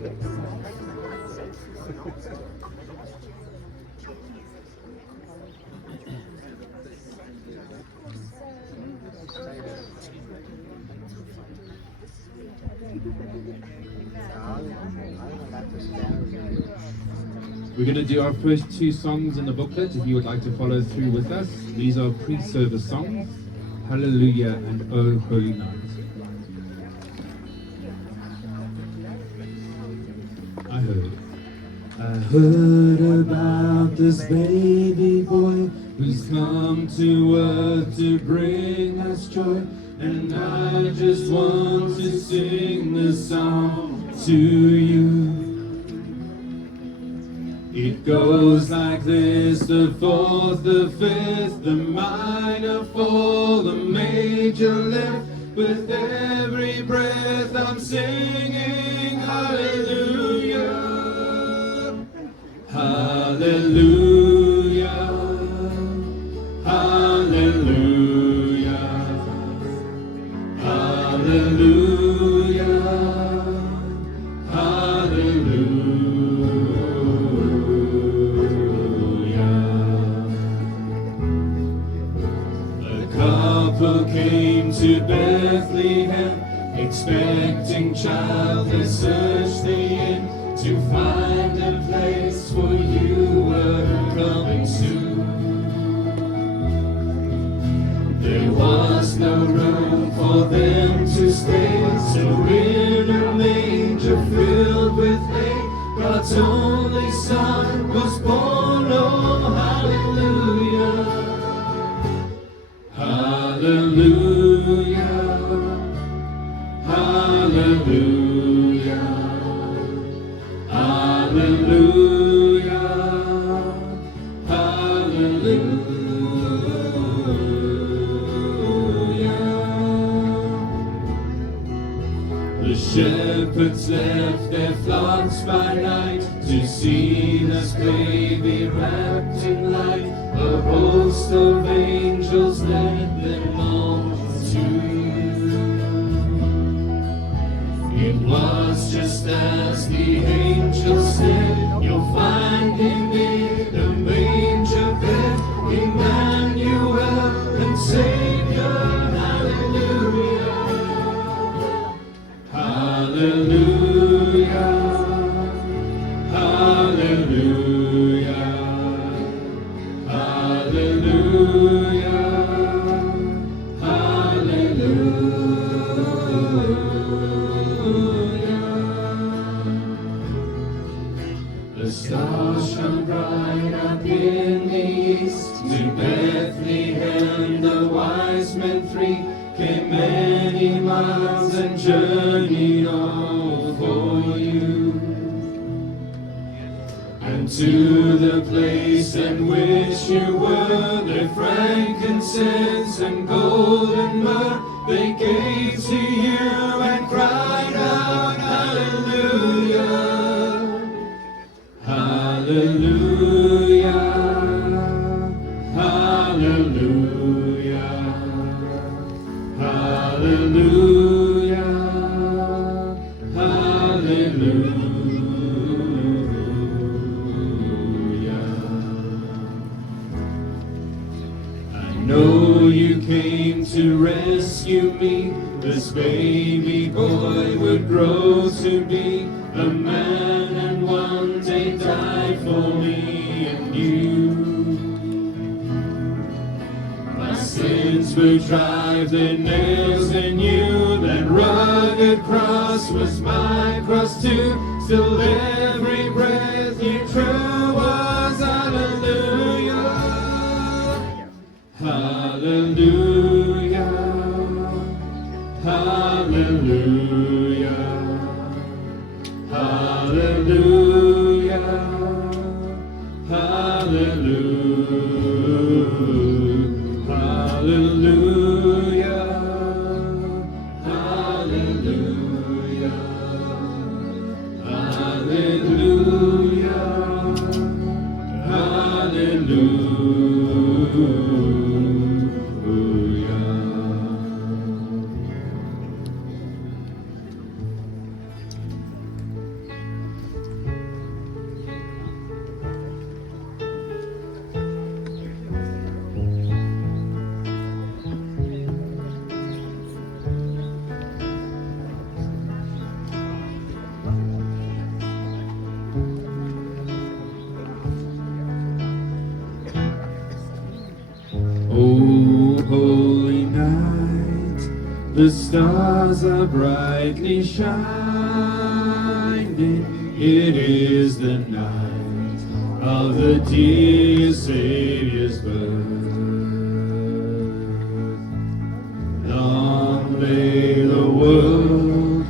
We're going to do our first two songs in the booklet if you would like to follow through with us. These are pre-service songs, Hallelujah and O Holy Night. I heard about this baby boy who's come to earth to bring us joy, and I just want to sing this song to you. It goes like this: the fourth, the fifth, the minor fall, the major lift. With every breath I'm singing hallelujah, hallelujah, hallelujah, hallelujah, hallelujah. The couple came to Bethlehem, expecting child. They searched the inn to find a place, for you were coming soon. There was no room for them to stay, so in a manger filled with hay, God's only Son was born. Oh, hallelujah, hallelujah, hallelujah, hallelujah, hallelujah. The shepherds left their flocks by night to see this baby wrapped in light. A host of angels led them all to you. It was just as the angel said, you'll find him in a manger bed, Emmanuel and Savior. Hallelujah, hallelujah, hallelujah, hallelujah, hallelujah. The stars shone bright up in the east. To Bethlehem the wise men three came many miles and journeyed all for you. And to the place in which you were, their frankincense and gold and myrrh they gave to you and cried out, hallelujah, hallelujah, hallelujah, hallelujah, hallelujah. Know you came to rescue me. This baby boy would grow to be a man and one day die for me and you. My sins will drive their nails in you. That rugged cross was my cross too. Still every breath you drew was hallelujah, hallelujah, hallelujah, hallelujah, hallelujah, hallelujah, hallelujah, hallelujah, hallelujah. O holy night, the stars are brightly shining. It is the night of the dear Saviour's birth. Long lay the world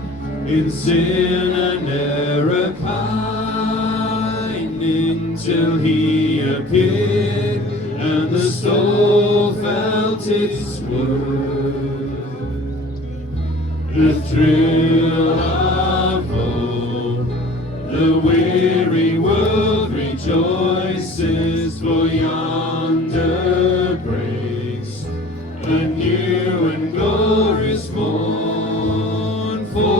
in sin and error pining, till He appeared and the soul felt its worth. The thrill of hope, the weary world rejoices, for yonder breaks a new and glorious morn. Fall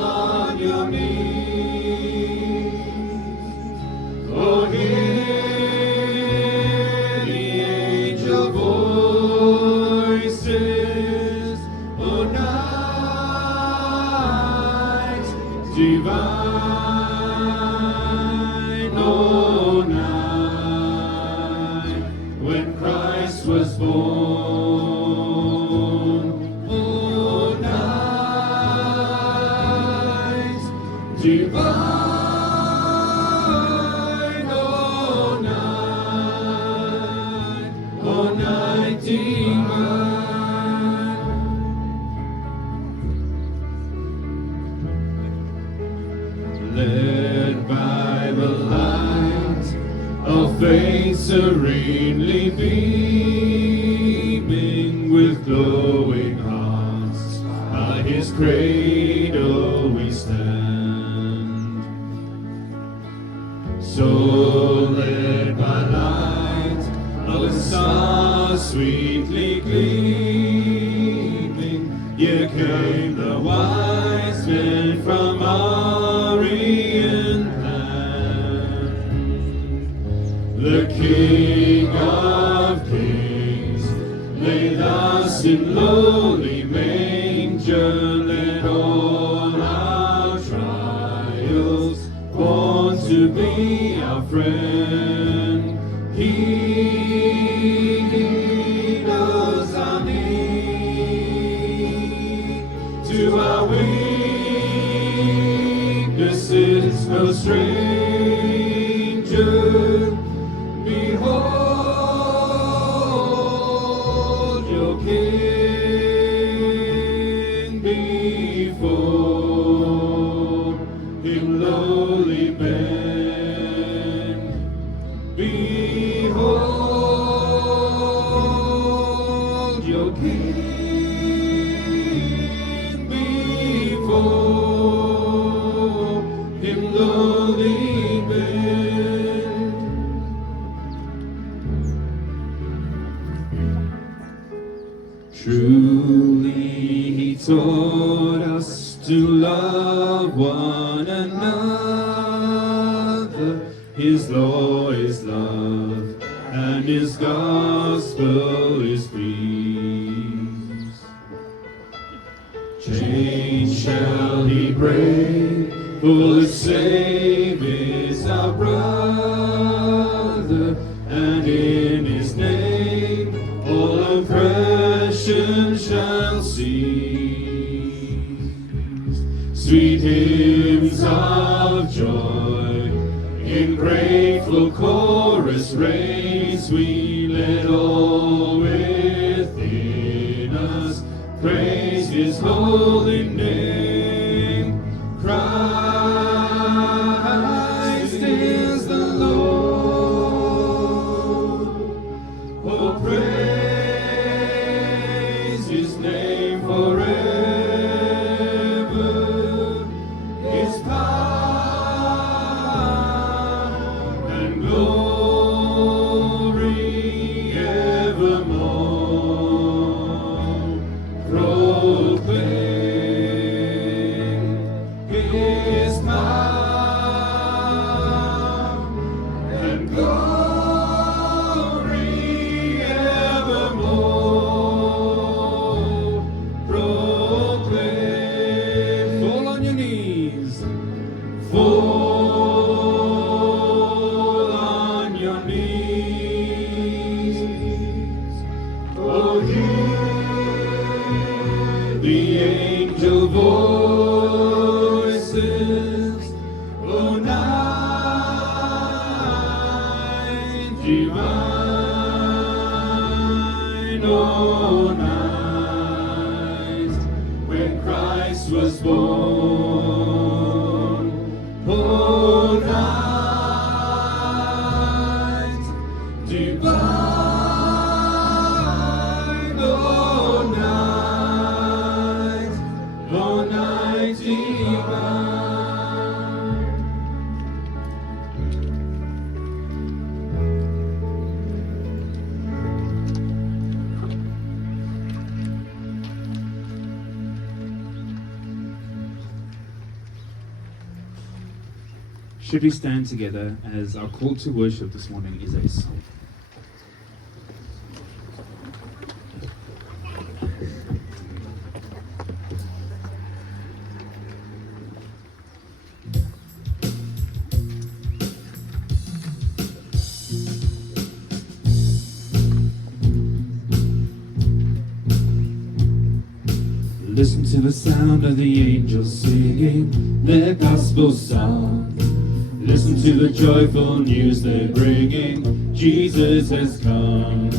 on your knees, oh, hear the angel voices, oh, night divine, oh, night when Christ was born, oh, night divine, oh, night divine. Led by the light of faith serenely beaming, with glowing hearts by His cradle we stand. So led by light of a star sweetly gleaming, here came the wise men from Orient land. The King of Kings lay thus in lowly manger, let all our trials born to be our friend. He knows our need, to our weaknesses no stranger. Behold your King, before Him lowly bend. Behold your King, before Him lowly bend. Truly He taught us to love one another. His law is love, and His gospel is peace. Chains shall He break, for the same is our brother, and in His name all oppression shall cease. Sweet hymns of joy in grateful chorus raise, we let all within us praise His holy name. Christ is the Lord. Oh, praise His name forever. His power and glory evermore proclaim. divine, oh night, when Christ was born, oh night, divine, oh night divine. Should we stand together as our call to worship this morning is a song? Listen to the sound of the angels singing their gospel song. Listen to the joyful news they're bringing. Jesus has come.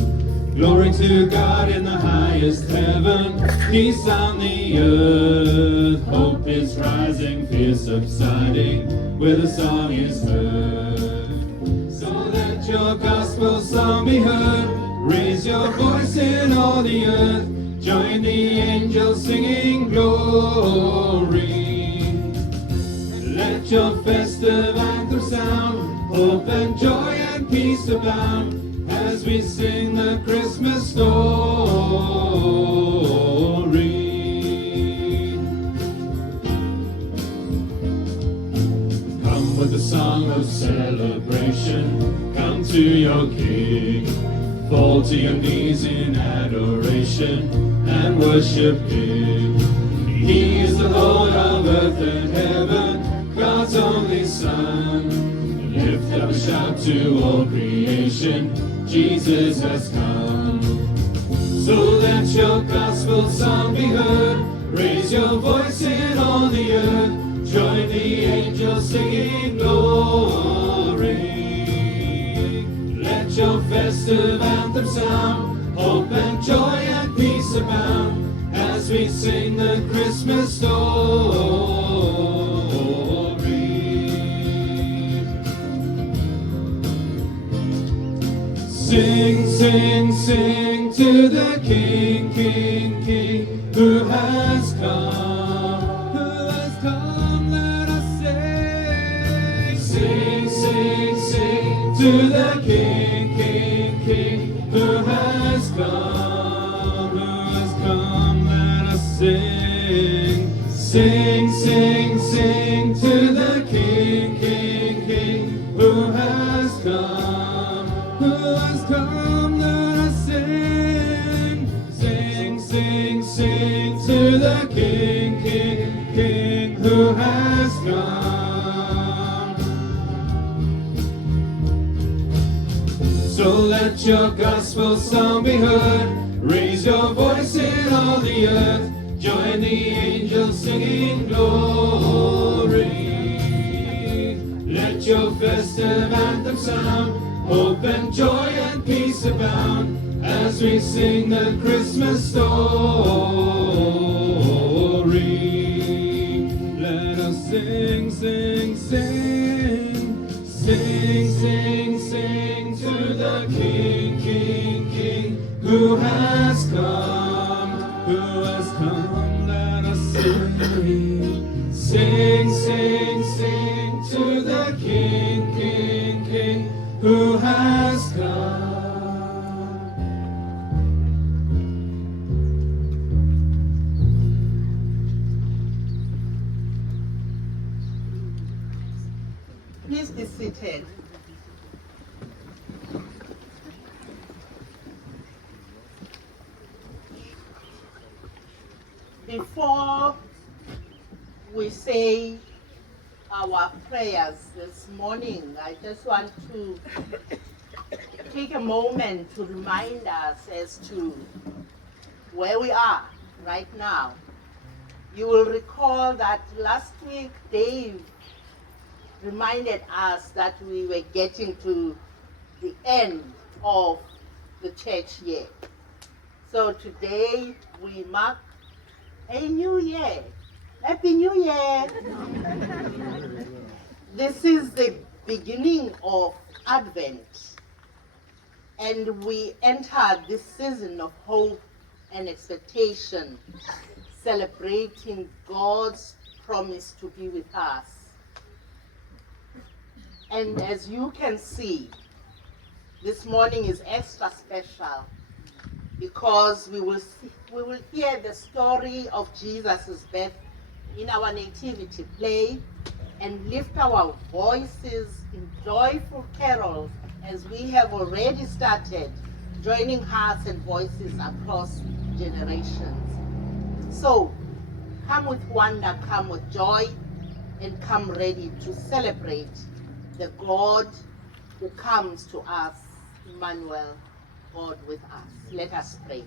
Glory to God in the highest heaven. Peace on the earth. Hope is rising, fear subsiding, where the song is heard. So let your gospel song be heard. Raise your voice in all the earth. Join the angels singing glory. Let your festive anthem sound. Hope and joy and peace abound as we sing the Christmas story. Come with a song of celebration. Come to your King. Fall to your knees in adoration and worship Him. He is the Lord of earth and heaven, God's only Son. Lift up a shout to all creation, Jesus has come. So let your gospel song be heard. Raise your voice in all the earth. Join the angels singing glory. Let your festive anthem sound. Hope and joy and peace abound as we sing the Christmas story. Sing, sing, sing to the King, King, King, who has come. Who has come, let us sing. Sing, sing, sing to the King, King, King, who has come. Who has come, let us sing. Sing, sing, sing to the King, King, King, who has come. Who has come, let us sing. Sing, sing, sing to the King, King, King, who has come. So let your gospel song be heard. Raise your voice in all the earth. Join the angels singing glory. Let your festive anthem sound. Hope and joy and peace abound as we sing the Christmas story. Let us sing, sing, sing. Sing, sing, sing to the King, King, King, who has come. Who has come, let us sing. Sing, sing, sing to the King, King, King, who has come. Please be seated. Before we say our prayers this morning, I just want to take a moment to remind us as to where we are right now. You will recall that last week Dave reminded us that we were getting to the end of the church year. So today we mark a new year. Happy New Year! This is the beginning of Advent, and we enter this season of hope and expectation, celebrating God's promise to be with us. And as you can see, this morning is extra special because we will hear the story of Jesus' birth in our nativity play and lift our voices in joyful carols as we have already started, joining hearts and voices across generations. So come with wonder, come with joy, and come ready to celebrate the God who comes to us, Emmanuel, God with us. Let us pray.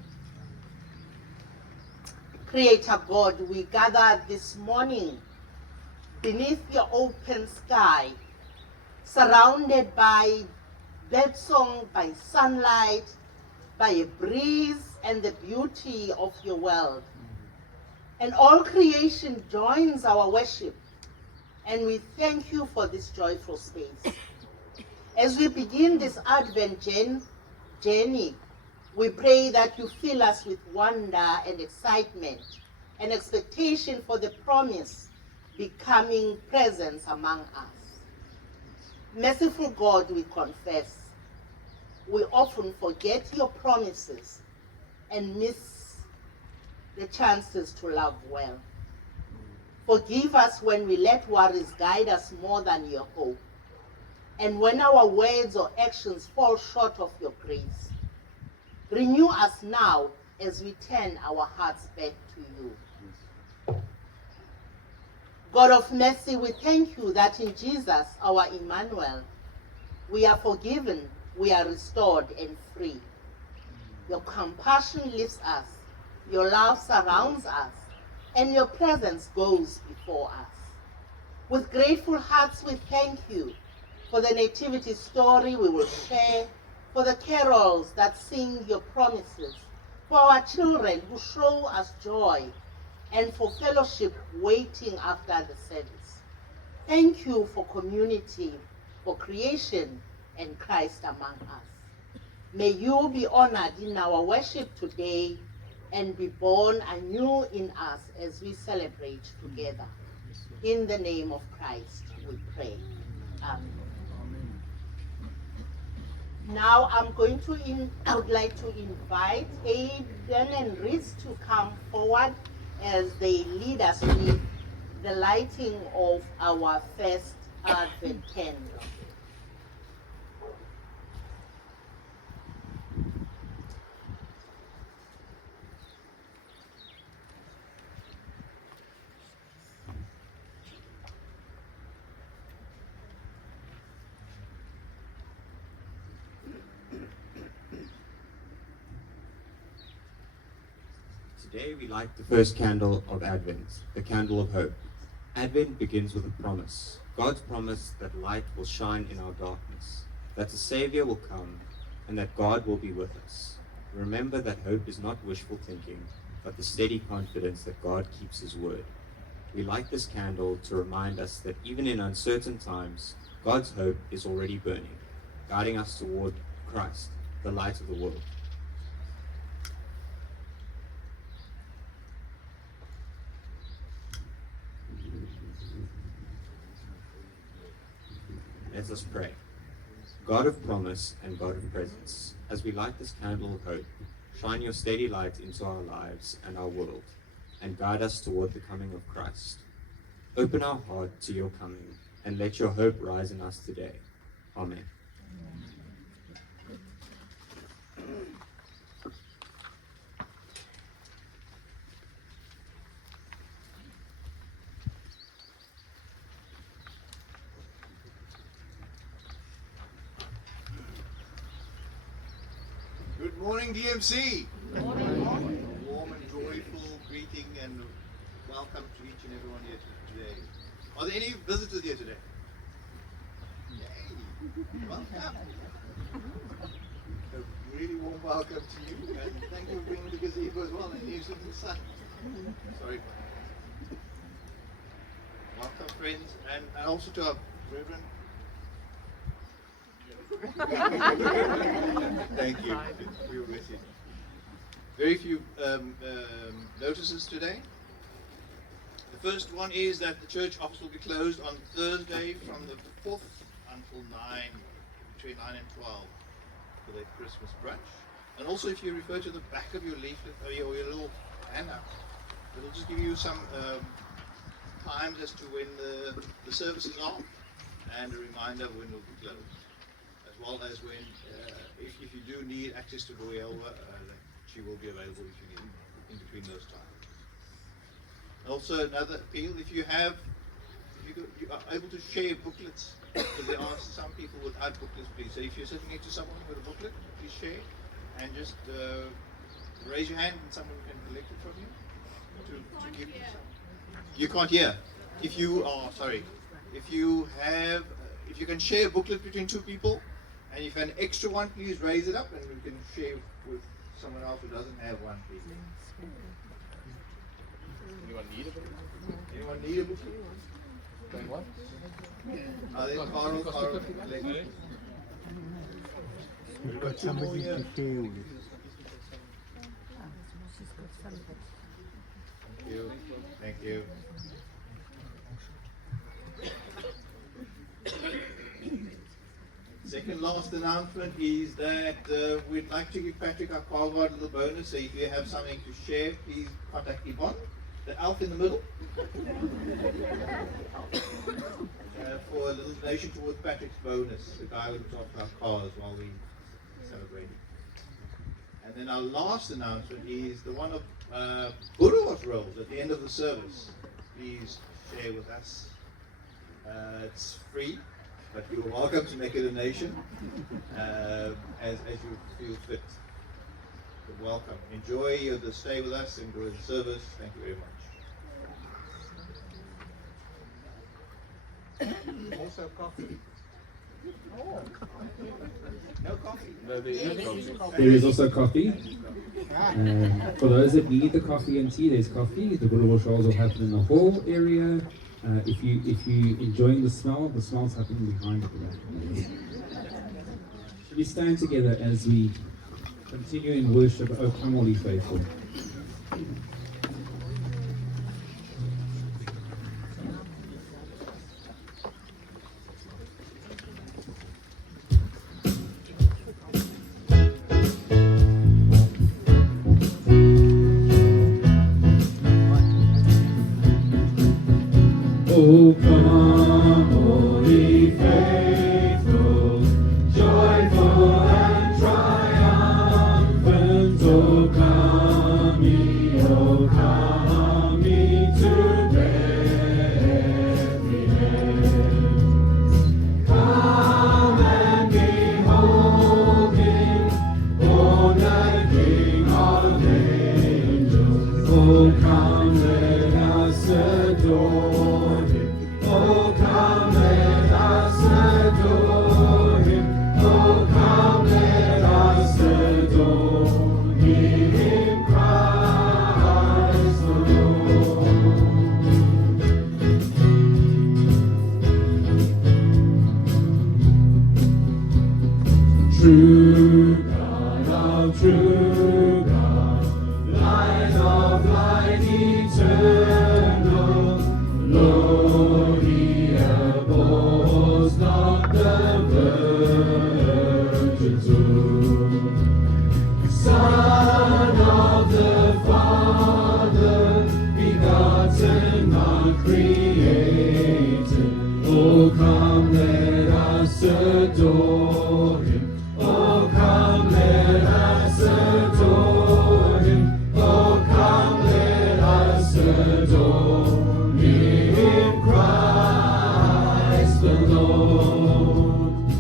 Creator God, we gather this morning beneath your open sky, surrounded by birdsong, by sunlight, by a breeze and the beauty of your world. And all creation joins our worship, and we thank you for this joyful space. As we begin this Advent journey, we pray that you fill us with wonder and excitement and expectation for the promise becoming presence among us. Merciful God, we confess, we often forget your promises and miss the chances to love well. Forgive us when we let worries guide us more than your hope, and when our words or actions fall short of your grace. Renew us now as we turn our hearts back to you. God of mercy, we thank you that in Jesus, our Emmanuel, we are forgiven, we are restored and free. Your compassion lifts us, your love surrounds us, and your presence goes before us. With grateful hearts, we thank you for the nativity story we will share, for the carols that sing your promises, for our children who show us joy, and for fellowship waiting after the service. Thank you for community, for creation, and Christ among us. May you be honored in our worship today and be born anew in us as we celebrate together. In the name of Christ, we pray. Amen. Now I would like to invite Aidan and Riz to come forward as they lead us with the lighting of our first Advent candle. Today we light the first candle of Advent, the candle of hope. Advent begins with a promise, God's promise that light will shine in our darkness, that the Savior will come, and that God will be with us. Remember that hope is not wishful thinking, but the steady confidence that God keeps His word. We light this candle to remind us that even in uncertain times, God's hope is already burning, guiding us toward Christ, the light of the world. Let us pray. God of promise and God of presence, as we light this candle of hope, shine your steady light into our lives and our world, and guide us toward the coming of Christ. Open our heart to your coming, and let your hope rise in us today. Amen. Good morning, DMC. Good morning. A warm and joyful greeting and welcome to each and everyone here today. Are there any visitors here today? Yay! Welcome. warm welcome to you, and thank you for bringing the gazebo as well and using the sun. Sorry. Welcome, friends, and also to our Reverend. Thank you. We were with you. Very few notices today. The first one is that the church office will be closed on Thursday from the 4th until 9, between 9 and 12 for their Christmas brunch. And also, if you refer to the back of your leaflet or your little handout, it'll just give you some times as to when the services are and a reminder of when it will be closed, as well as when, if you do need access to Vuyelwa, she will be available if you need in between those times. Also, another appeal: if you are able to share booklets, because there are some people without booklets, please. So if you're sitting next to someone with a booklet, please share and just raise your hand and someone can collect it from you to give you some. You can't hear. If you can share a booklet between two people, and if an extra one, please raise it up and we can share with someone else who doesn't have one, please. Anyone need a booklet? Anyone need a booklet? Going what? Are they Carl? We've got somebody to share with. Thank you. Thank you. Second last announcement is that we'd like to give Patrick our car guard a little bonus. So if you have something to share, please contact Yvonne, the elf in the middle, for a little donation towards Patrick's bonus, the guy who looks after our cars while we celebrate. And then our last announcement is the one of Vuyelwa rolls at the end of the service. Please share with us. It's free, but you're welcome to make a donation as you feel fit. You're welcome. Enjoy the stay with us. Enjoy the service. Thank you very much. Also coffee. No coffee. There is also coffee. For those that need the coffee and tea, there's coffee. The Vuyelwa shawls will happen in the hall area. If you enjoying the smell's happening behind the back. Should we stand together as we continue in worship? Oh, come all ye faithful. Oh, come, all ye faithful, joyful and triumphant. Oh, come ye to Bethlehem. Come and behold Him, born the King of angels. Oh, come, let us adore Him. Oh, come, let us adore Him. Oh, come, let us adore Him, Christ the Lord. True God of true God, light of light eternal, Lord, He abhors not the virgin's womb. Son of the Father, begotten, not created. Oh, come, let us adore Him. Oh, come, let us adore Him. Oh, come, let us adore Him, Christ the Lord.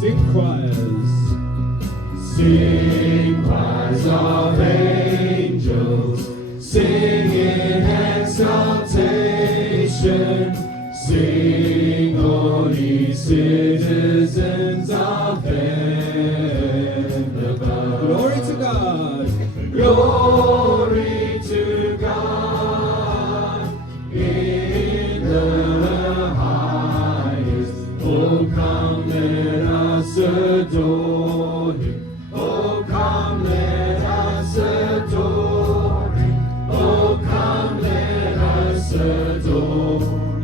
Sing choirs of angels, sing in exaltation, sing holy, citizens of heaven above. Glory to God. Glory to God in the highest. Oh, come, let us adore Him. Oh, come, let us adore Him. Oh, come, let us adore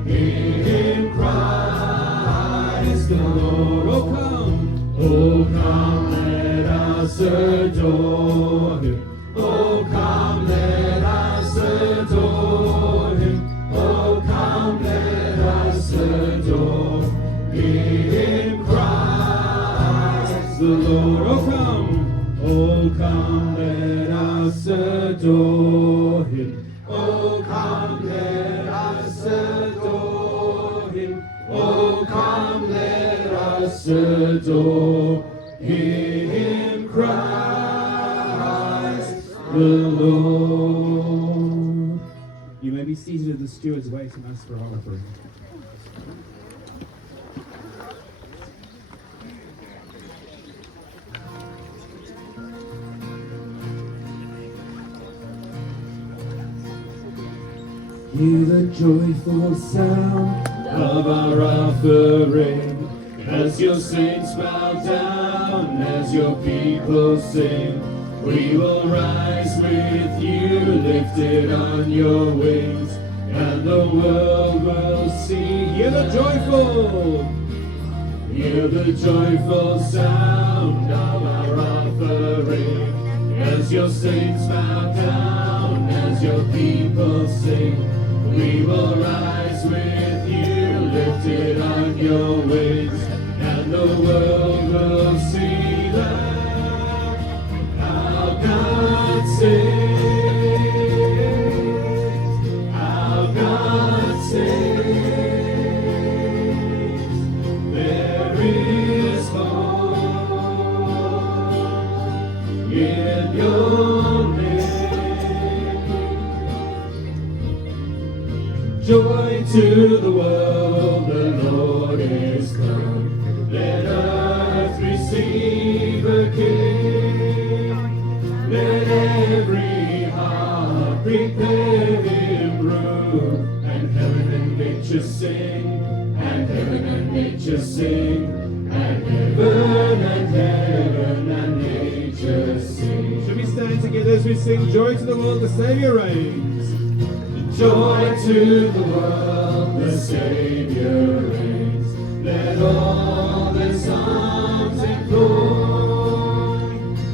Him, Christ the Lord. Oh, come, let us adore Him. Oh, come, let us adore Him. Oh, come, let us adore Him, Christ the Lord. Oh, come, let us adore Him. Oh, come, let us adore Him. Oh, come, let us adore Him, Christ the Lord. You may be seated as the stewards waiting us for our offering. Hear the joyful sound of our offering as your saints bow down, as your people sing. We will rise with you, lifted on your wings, and the world will see. Hear the joyful sound of our offering as your saints bow down, as your people sing. We will rise with you, lifted on your wings, and the world will see that our God saves, our God saves. There is hope in your name. Joy to the world, the Lord is come. Let earth receive a King. Let every heart prepare Him room. And heaven and nature sing, and heaven and nature sing, and heaven and nature sing. Should we stand together as we sing Joy to the World, the Savior reigns? Joy to the world, the Savior reigns. Let all the songs employ,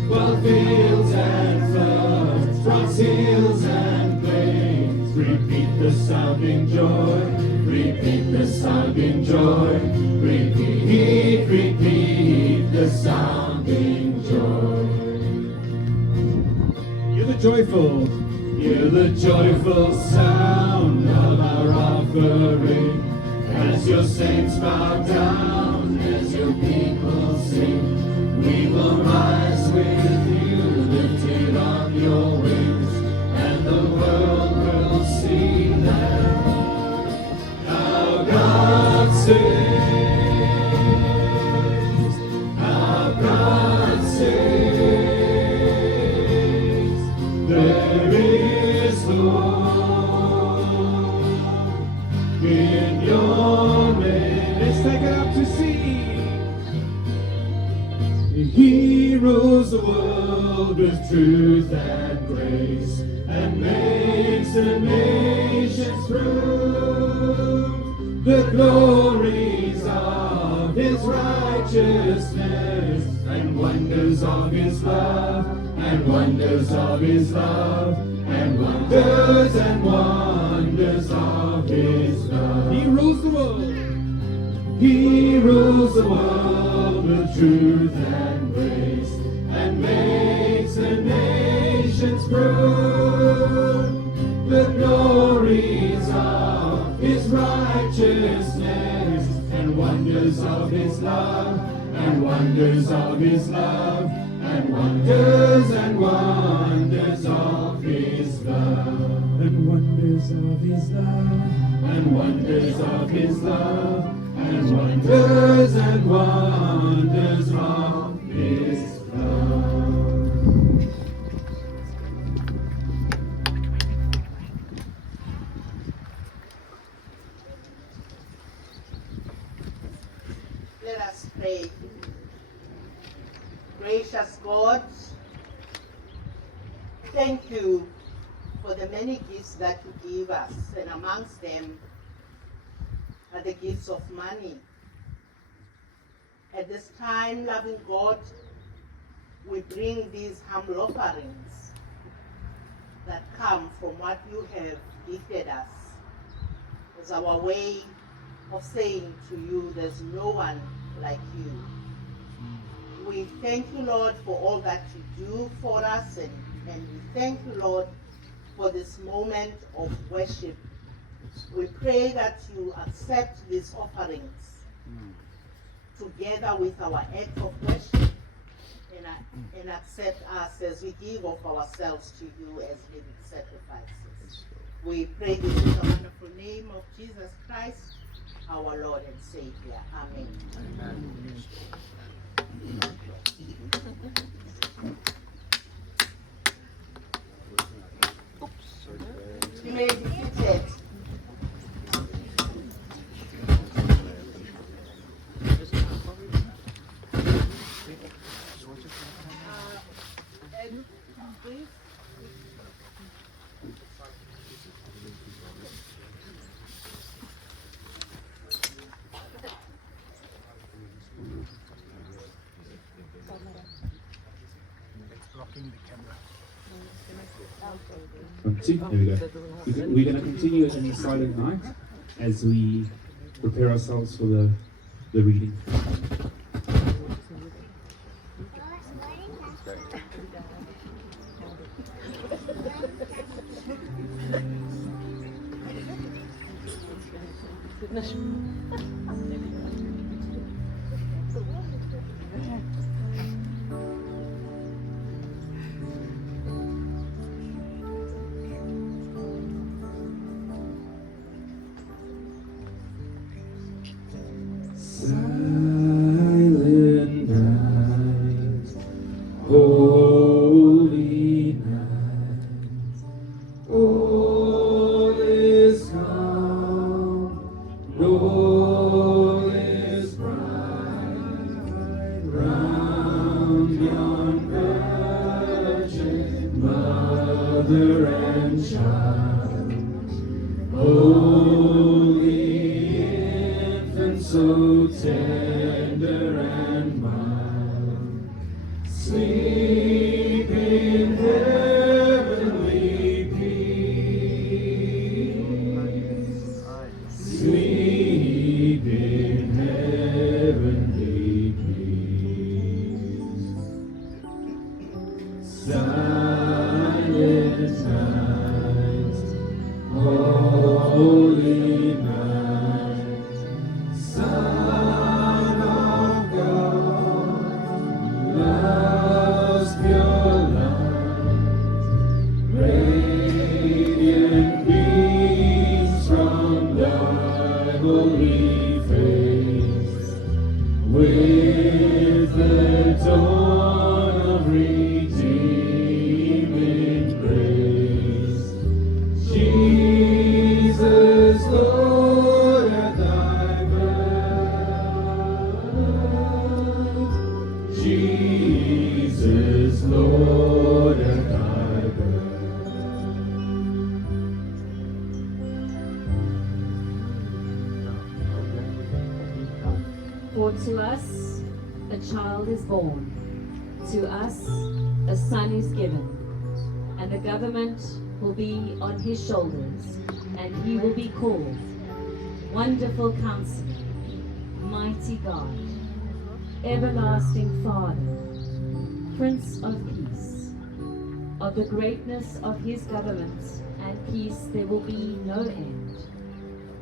while fields and floods, rocks, hills and plains, repeat the sounding joy, repeat the sounding joy, repeat the sounding joy. You're the joyful. Hear the joyful sound of our offering as your saints bow down, as your people sing. We will rise with you, lifted on your wings, and the world will see that our God saves, our God saves. There is hope in your name. Let's take it up to sing. He rules the world with truth and grace, and makes the nations prove the glories of His righteousness, and wonders of His love, and wonders of His love, and wonders of His love. He rules the world. He rules the world with truth and grace, and makes the nations prove the glories of His righteousness, and wonders of His love, and wonders of His love, and wonders of His love, And wonders of His love. and wonders of His love, and wonders and wonders of His love. Let us pray. Gracious God, thank you for the many gifts that you give us, and amongst them are the gifts of money. At this time, loving God, we bring these humble offerings that come from what you have gifted us as our way of saying to you, there's no one like you. We thank you, Lord, for all that you do for us, and we thank you, Lord, for this moment of worship. We pray that you accept these offerings together with our act of worship, and accept us as we give of ourselves to you as living sacrifices. We pray this in the wonderful name of Jesus Christ, our Lord and Savior. Amen. You may be seated. There we go. We're going to continue in Silent Night as we prepare ourselves for the reading. Silent night, holy night, all is calm, all is bright, round yon virgin, mother and child, holy infant, so tender and mild, sleep in heavenly peace, sleep in heavenly peace. Silent night, holy night, Son of God, love's pure light, radiant beams from thy holy face, with the dawn of redeeming grace. Jesus, Lord, at thy birth, Jesus, Lord, at thy birth. For to us a child is born, to us a son is given, and the government will be on his shoulders, and he will be called Wonderful Counselor, Mighty God, Everlasting Father, Prince of Peace. Of the greatness of his government and peace there will be no end.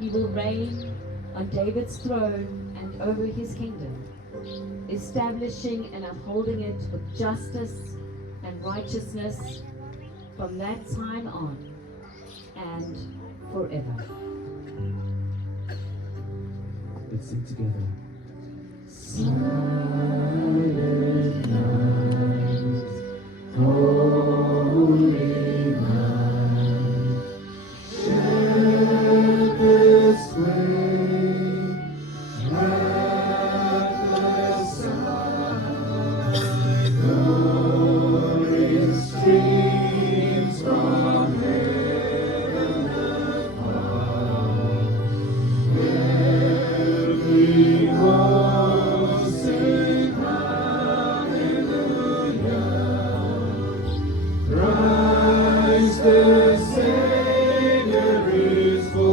He will reign on David's throne and over his kingdom, establishing and upholding it with justice and righteousness from that time on and forever. Let's sing together. Silent night, holy night, shepherds wait at the side, glorious streams from heaven afar. Every voice sing hallelujah. Christ the Savior is born.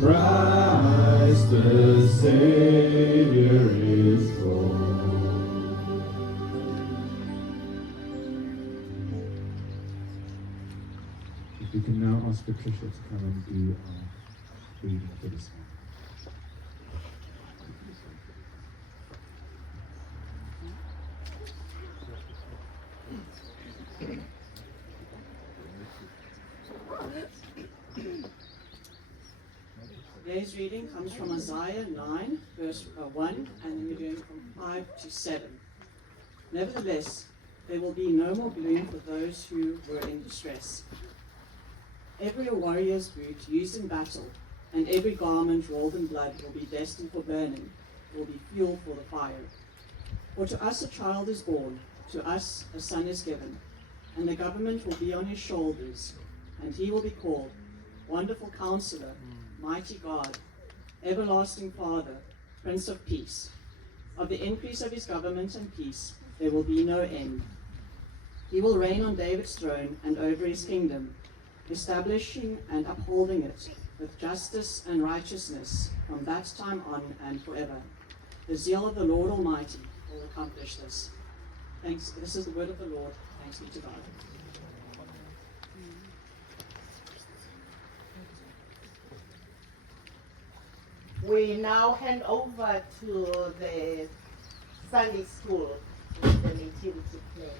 Christ the Savior is born. If we can now ask Patricia to come and do our reading for this morning. Today's reading comes from Isaiah 9, verse 1, and then we're doing from 5 to 7. Nevertheless, there will be no more gloom for those who were in distress. Every warrior's boot used in battle, and every garment rolled in blood will be destined for burning, will be fuel for the fire. For to us a child is born, to us a son is given, and the government will be on his shoulders, and he will be called Wonderful Counselor, Mighty God, Everlasting Father, Prince of Peace. Of the increase of his government and peace there will be no end. He will reign on David's throne and over his kingdom, establishing and upholding it with justice and righteousness from that time on and forever. The zeal of the Lord Almighty will accomplish this. Thanks. This is the word of the Lord. Thanks be to God. We now hand over to the Sunday school with the nativity play.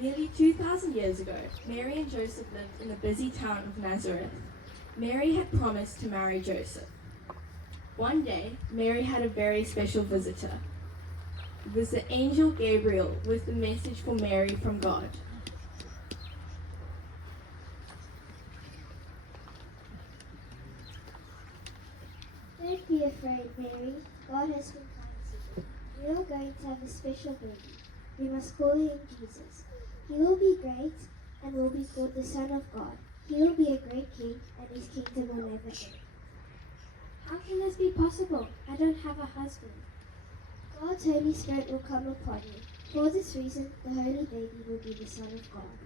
Nearly 2,000 years ago, Mary and Joseph lived in the busy town of Nazareth. Mary had promised to marry Joseph. One day, Mary had a very special visitor. It was the angel Gabriel with a message for Mary from God. Don't be afraid, Mary. God has been kind to you. We are going to have a special baby. We must call him Jesus. He will be great and will be called the Son of God. He will be a great king and his kingdom will never end. How can this be possible? I don't have a husband. God's Holy Spirit will come upon you. For this reason, the holy baby will be the Son of God.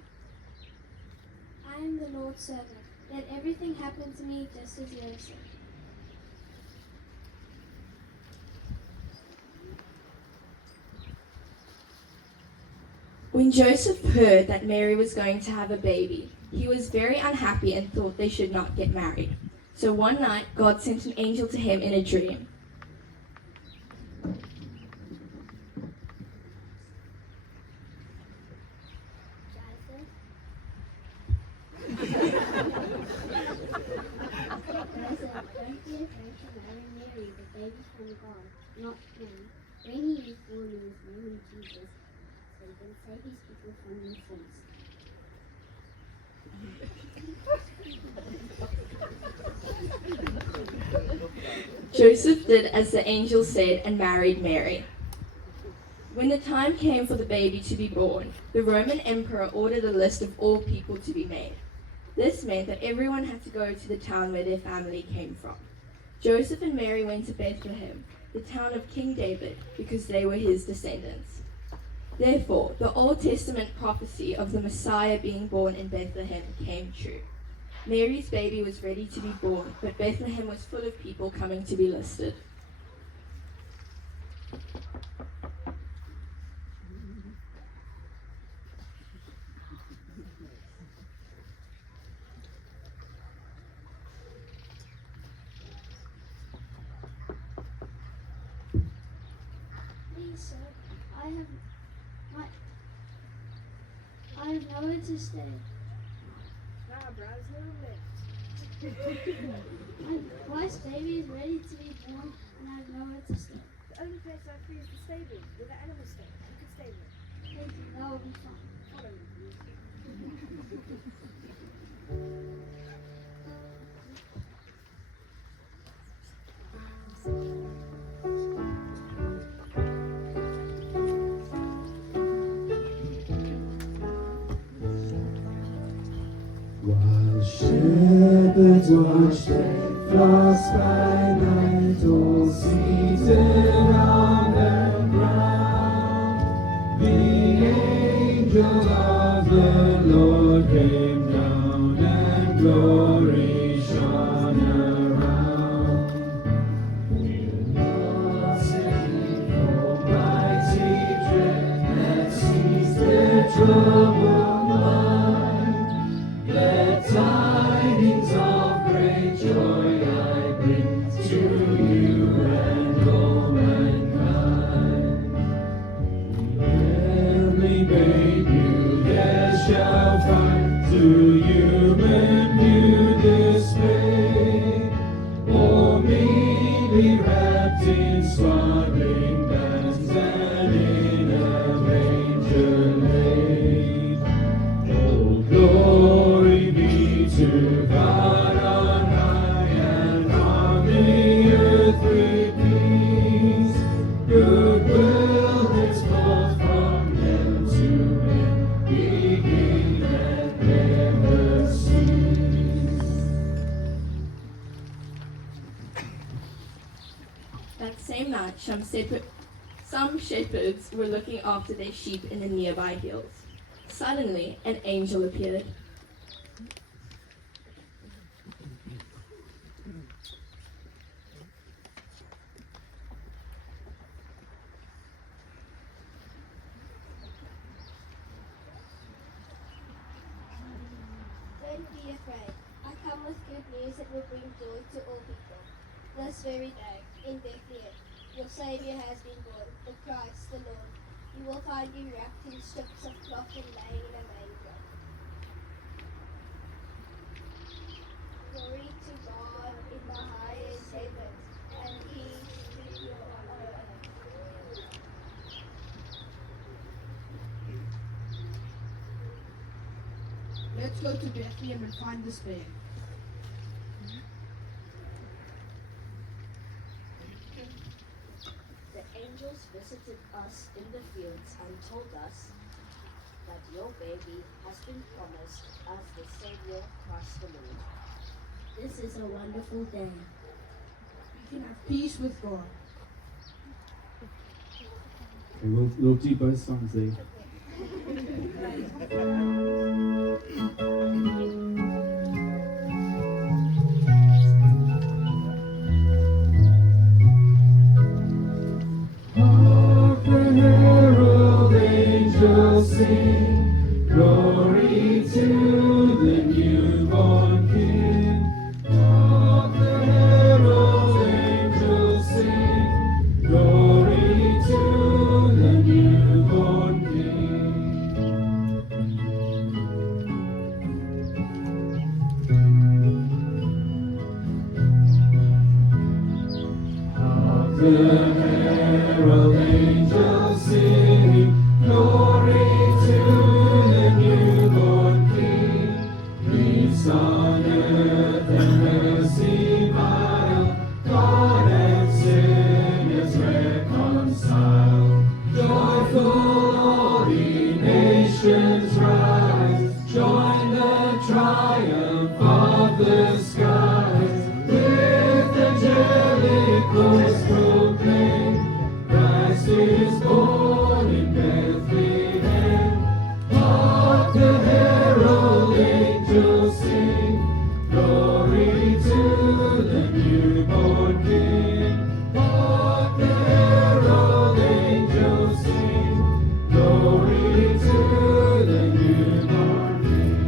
I am the Lord's servant. Let everything happen to me just as you have said. When Joseph heard that Mary was going to have a baby, he was very unhappy and thought they should not get married. So one night, God sent an angel to him in a dream. God, not man. When he is born in his name, Jesus, so he can save his people from their sins. Joseph did as the angel said and married Mary. When the time came for the baby to be born, the Roman emperor ordered a list of all people to be made. This meant that everyone had to go to the town where their family came from. Joseph and Mary went to Bethlehem, the town of King David, because they were his descendants. Therefore, the Old Testament prophecy of the Messiah being born in Bethlehem came true. Mary's baby was ready to be born, but Bethlehem was full of people coming to be listed. Please, sir, I have nowhere to stay. My wife's baby is ready to be born, and I have nowhere to stay. The only place I free is the stable, where the animals stay. You can stay there. Thank you, that will be fine. Follow me. While shepherds watch their flocks by night, all seated on the ground, the angel of the Lord came down, and glory shone around. In God's city, almighty dread that sees their troubled mind. Let tidings of great joy I bring to you and all mankind. The heavenly babe you there shall find, to human view displayed, or meekly wrapped in swaddling bands and in a manger laid. Oh, glory be to God on high, and on the earth with peace. Goodwill henceforth from heaven to men, begin and never cease. That same night, some shepherds were looking after their sheep in the nearby hills. Suddenly, an angel appeared. Don't be afraid. I come with good news that will bring joy to all people. This very day, in Bethlehem, your Saviour has been born, the Christ, the Lord. You will find him wrapped in strips of cloth and laying in a manger. Glory to God in the highest heavens, and peace to people on earth. Let's go to Bethlehem and find this babe. The angels visited us in the fields and told us that your baby has been promised as the Savior, Christ the Lord. This is a wonderful day. We can have peace with God. Okay, we'll do both songs there. Hark the herald angels sing, glory to the newborn King. Hark the herald angels sing, glory to the newborn King. Hark The herald angels sing, glory to the newborn King. Peace on earth and mercy mild, God and sinners reconciled. Joyful all ye nations rise, join the triumph of the skies. With angelic voice proclaim, Christ is born in Bethlehem. Hark the herald angels sing, glory to the newborn King. Hark the herald angels sing, glory to the newborn King.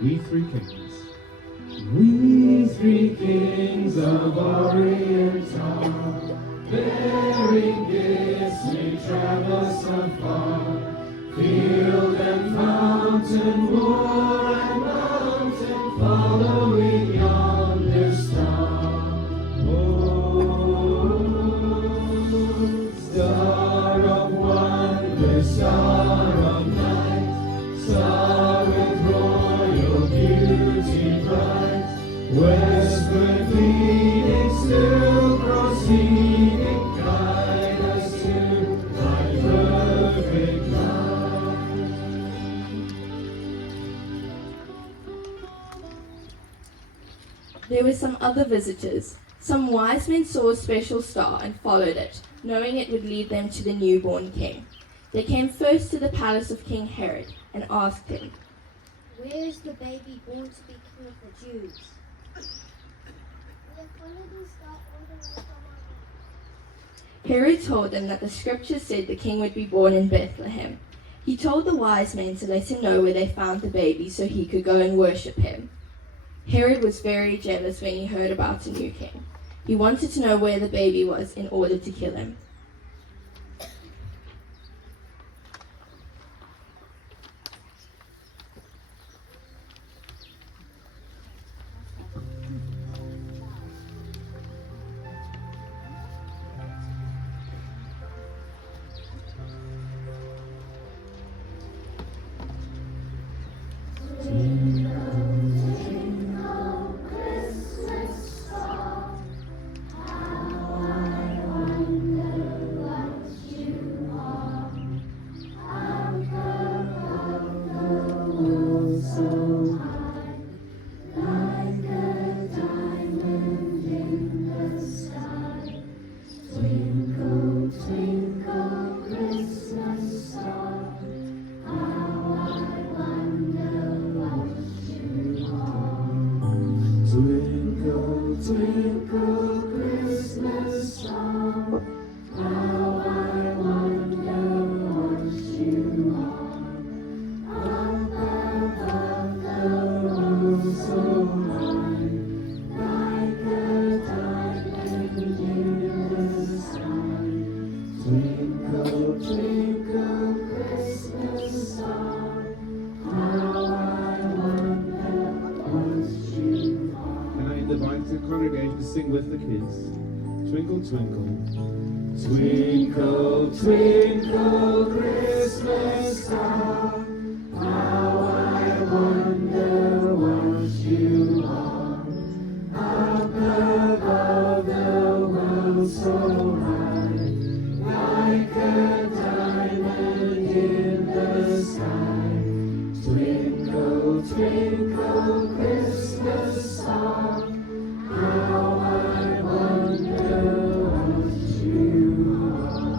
We three kings. We three kings of Orient are, bearing gifts may traverse afar. Field and fountain, moor and mountain, following yonder star. Oh, star of wonder, star of night, star with royal beauty bright, westward leading, still proceeding, guide us to thy perfect light. There were some other visitors. Some wise men saw a special star and followed it, knowing it would lead them to the newborn king. They came first to the palace of King Herod and asked him, Where is the baby born to be king of the Jews? We have followed the star all the way from our Herod told them that the scripture said the king would be born in Bethlehem. He told the wise men to let him know where they found the baby so he could go and worship him. Herod was very jealous when he heard about a new king. He wanted to know where the baby was in order to kill him. Twinkle, twinkle, Christmas star, how I wonder what you are. Up above the world so high, like a diamond in the sky. Twinkle, twinkle, Christmas star, how I wonder what you are. Can I invite the congregation to sing with the kids? Twinkle, twinkle. Twinkle, twinkle, Christmas star, how I wonder what you are. Up above the world so high, like a diamond in the sky. Twinkle, twinkle, Christmas star, how I wonder what you are.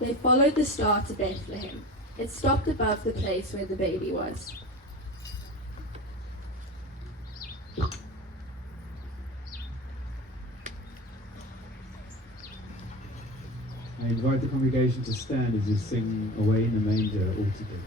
They followed the star to Bethlehem. It stopped above the place where the baby was. I invite the congregation to stand as you sing Away in the Manger all together.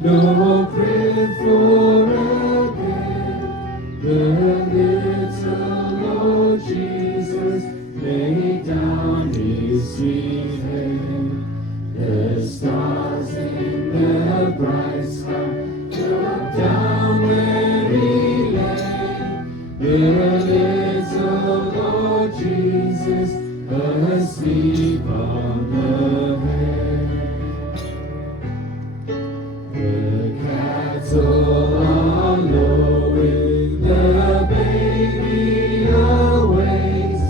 No crib for a bed, the little Lord Jesus laid down his sweet head. The stars in the bright sky looked down where he lay. The little Lord Jesus asleep on the hay. The cattle are lowing, the baby awaits,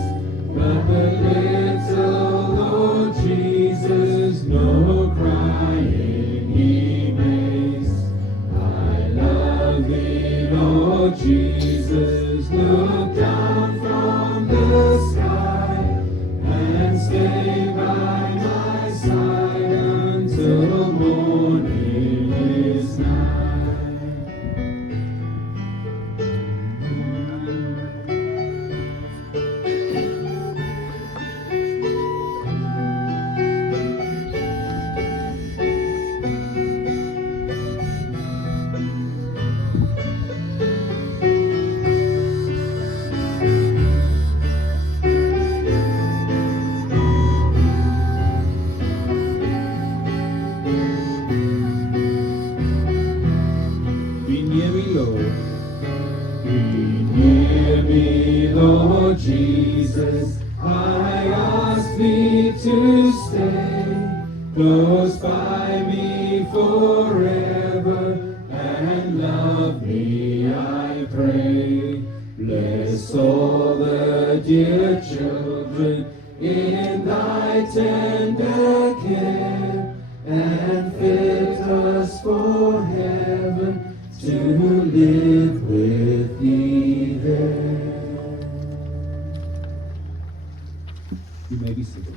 but the little Lord Jesus no crying he makes. I love thee, Lord Jesus, look down from the sky and stay by my side until morning is nigh. Be near me, Lord. Be near me, Lord Jesus, I ask thee to stay close by me forever and love me, I pray. Bless all the dear children in thy tender care and fit us for heaven to live with thee there. You may be seated.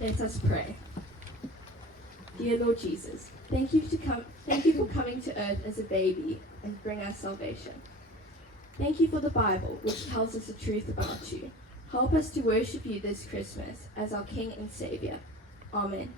Let us pray. Dear Lord Jesus, thank you for coming to earth as a baby and bring us salvation. Thank you for the Bible, which tells us the truth about you. Help us to worship you this Christmas as our King and Savior. Amen.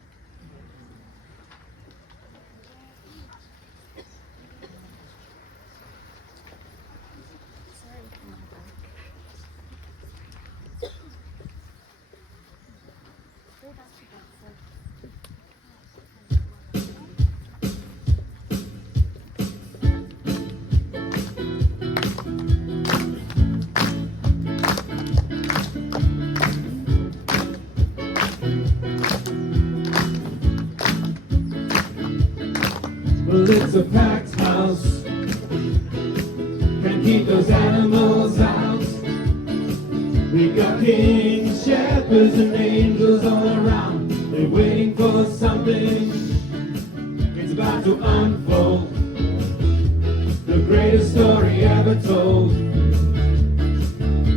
Well, it's a packed house, can't keep those animals out. We got kings, shepherds, and angels all around. They're waiting for something, it's about to unfold. The greatest story ever told.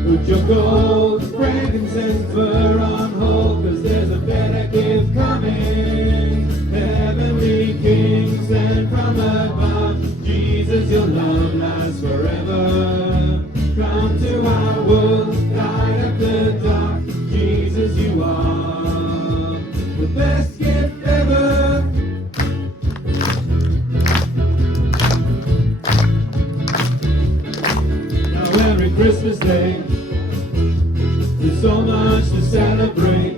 Put your gold, frankincense, fur on hold, 'cause there's a better gift coming. Heavenly King sent from above. Jesus, your love lasts forever. Come to our world, light up the dark. Jesus, you are the best gift ever. Now every Christmas Day, there's so much to celebrate.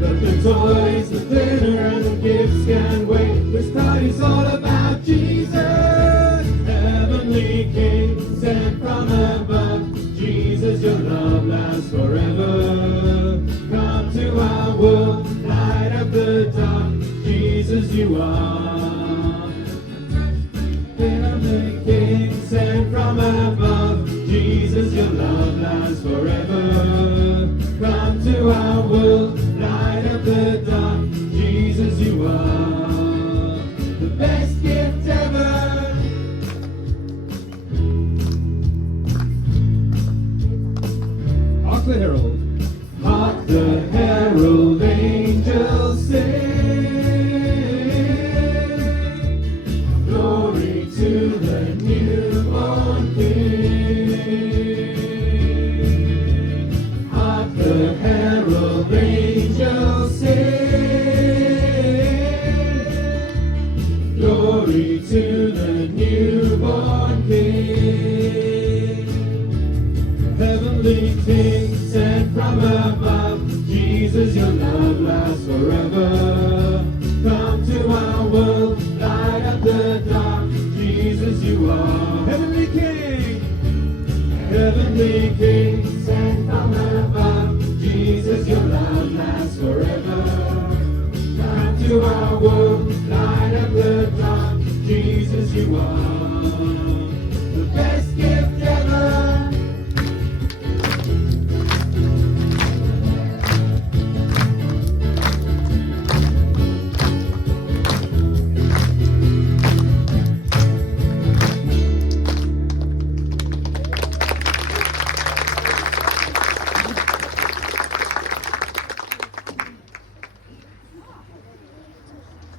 But the toys, the dinner, and the gifts can't wait. This party's all about Jesus, Heavenly King, sent from above. Jesus, your love lasts forever. Come to our world, light up the dark. Jesus, you are Heavenly King, sent from above. Jesus, your love lasts forever. Come to our world, light up the dark. Jesus, you are world, light up the dark. Jesus, you are Heavenly King, Heavenly King, sent from above. Jesus, your love lasts forever. Come to our world, light up the dark. Jesus, you are the best gift ever.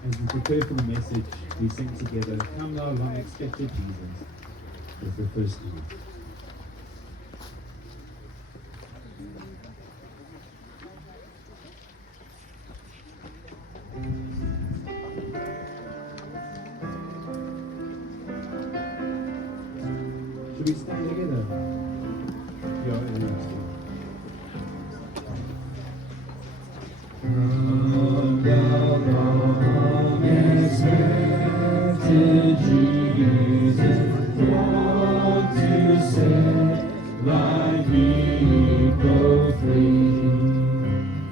As we prepare for the message, we sing together, Come Thou Long Expected Jesus, as the first hymn. Should we stand together? Yeah, everyone's here. Come thou long expected Jesus, born to set thy people free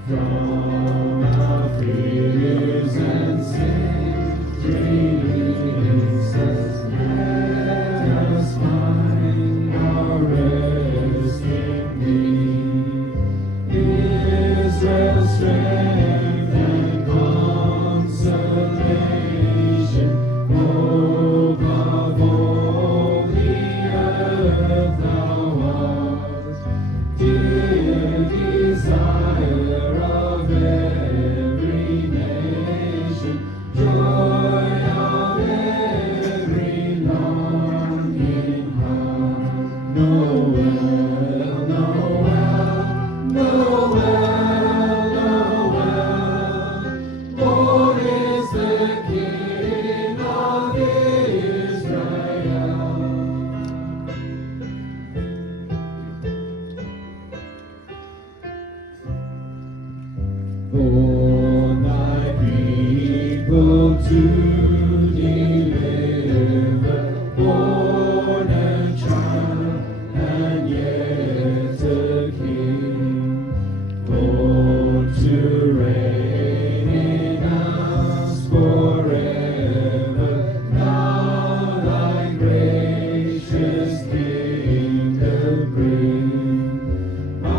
from our fears and sin. Release us, let us find our rest in thee. Israel's strength and consolation, hope of all the earth thou art, dear desire of every nation, joy of every longing heart. Noel, Noel, Noel, Noel, born is the King of Israel. Born thy people to deliver, born a child and yet a king, born to reign in us forever. Now thy gracious kingdom bring, by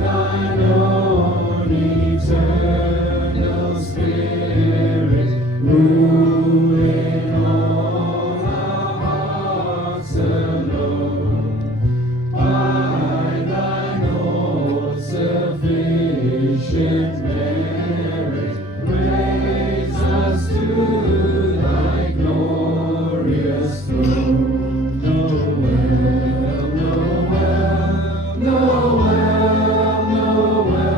thine own eternal Spirit, rule in all our hearts alone. By thine own sufficient merit, raise us to thy glorious throne. Noel, Noel, Noel, Noel,